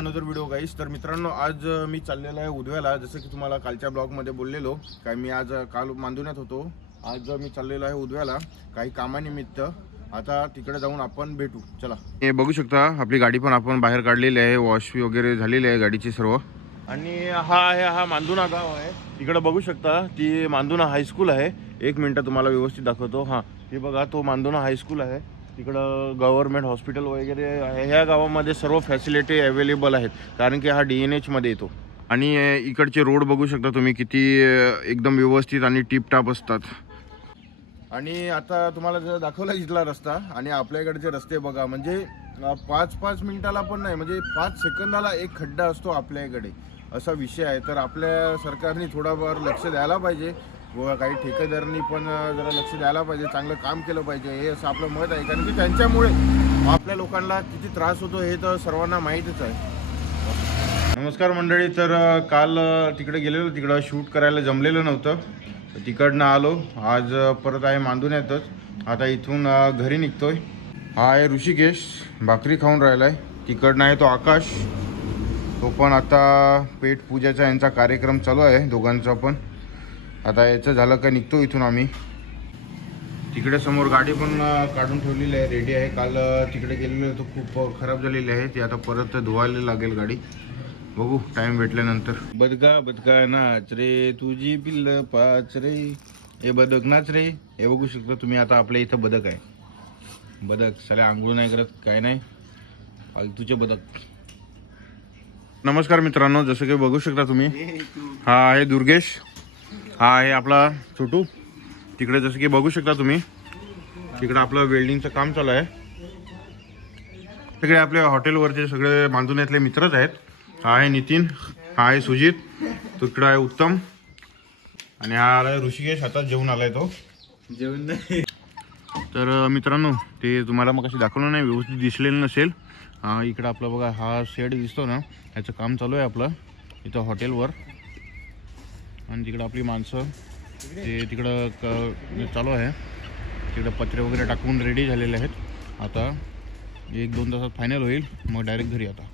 Another video गाईस. तर मित्रांनो, आज मी चाललेलो आहे उदव्याला. जसं की तुम्हाला कालच्या ब्लॉगमध्ये बोललेलो काय, मी काल मांदुण्यात होतो. आज मी चाललेलो आहे उदव्याला काही कामानिमित्त. आता तिकडे जाऊन आपण भेटू. चला. हे बघू शकता, आपली गाडी पण आपण बाहेर काढलेली आहे. वॉश वगैरे झालेली आहे गाडीची सर्व. आणि हा मांदुना गाव आहे. इकडे बघू शकता, ती मांदुना हायस्कूल आहे. एक मिनटं तुम्हाला व्यवस्थित दाखवतो. हे बघा, तो मांदुना हायस्कूल आहे. तिकडं गव्हर्नमेंट हॉस्पिटल वगैरे आहे. ह्या गावामध्ये सर्व फॅसिलिटी अवेलेबल आहेत, कारण की हा DNH मध्ये येतो. आणि इकडचे रोड बघू शकता तुम्ही, किती एकदम व्यवस्थित आणि टिपटाप असतात. आणि आता तुम्हाला जर दाखवला इथला रस्ता आणि आपल्याकडचे रस्ते बघा, म्हणजे 5-5 मिनिटाला पण नाही, म्हणजे 5 सेकंदाला एक खड्डा असतो आपल्याकडे, असा विषय आहे. तर आपल्या सरकारने थोडाफार लक्ष द्यायला पाहिजे व काही ठेकेदारांनी पण जरा लक्ष द्यायला पाहिजे, चांगलं काम केलं पाहिजे, हे असं आपलं मत आहे. कारण की त्यांच्यामुळे आपल्या लोकांना किती त्रास होतो हे तर सर्वांना माहीतच आहे. नमस्कार मंडळी. तर काल तिकडे गेलेलो, तिकडं शूट करायला जमलेलं नव्हतं. तिकडनं आलो. आज परत आहे मांदुण्यातच. आता इथून घरी निघतोय. हा आहे ऋषिकेश, भाकरी खाऊन राहिला आहे. तिकडनं आहे तो आकाश, तो पण आता पेट पूजाचा यांचा कार्यक्रम चालू आहे दोघांचा पण. आता याचं झालं का निघतो इथून आम्ही. तिकडे समोर गाडी पण काढून ठेवलेली आहे, रेडी आहे. काल तिकडे गेलेलो तो खूप खराब झालेली आहे, ती आता परत धुवायला लागेल गाडी. बघू टाइम भेटल्यानंतर. बदका नाच रे, तुझी पिल्ल पाच रे, हे बदक नाच रे. हे बघू शकता तुम्ही, आता आपल्या इथं बदक आहे. बदक साल्या आंघोळ नाही करत, काय नाही, फालतूचे बदक. नमस्कार मित्रांनो, जसं की बघू शकता तुम्ही, हा आहे दुर्गेश, हा आहे आपला छोटू. तिकडे जसं की बघू शकता तुम्ही, तिकडे आपलं वेल्डिंगचं काम चालू आहे. तिकडे आपल्या हॉटेलवरचे सगळे मांदुण्यातले मित्रच आहेत. हा आहे नितीन, हा आहे सुजित, तिकडं आहे उत्तम, आणि हा आलाय ऋषिकेश. आता जेवून आलाय तो. जेवण नाही. तर मित्रांनो, ते तुम्हाला मग कशी दाखवलं नाही, व्यवस्थित दिसलेलं नसेल. इकडं आपलं बघा, हा शेड दिसतो ना, ह्याचं काम चालू आहे आपलं इथं हॉटेलवर. आणि तिकडं आपली माणसं ते तिकडं चालू आहे. तिकडं पत्रे वगैरे टाकून रेडी झालेले आहेत. आता 1-2 तासात फायनल होईल, मग डायरेक्ट घरी. आता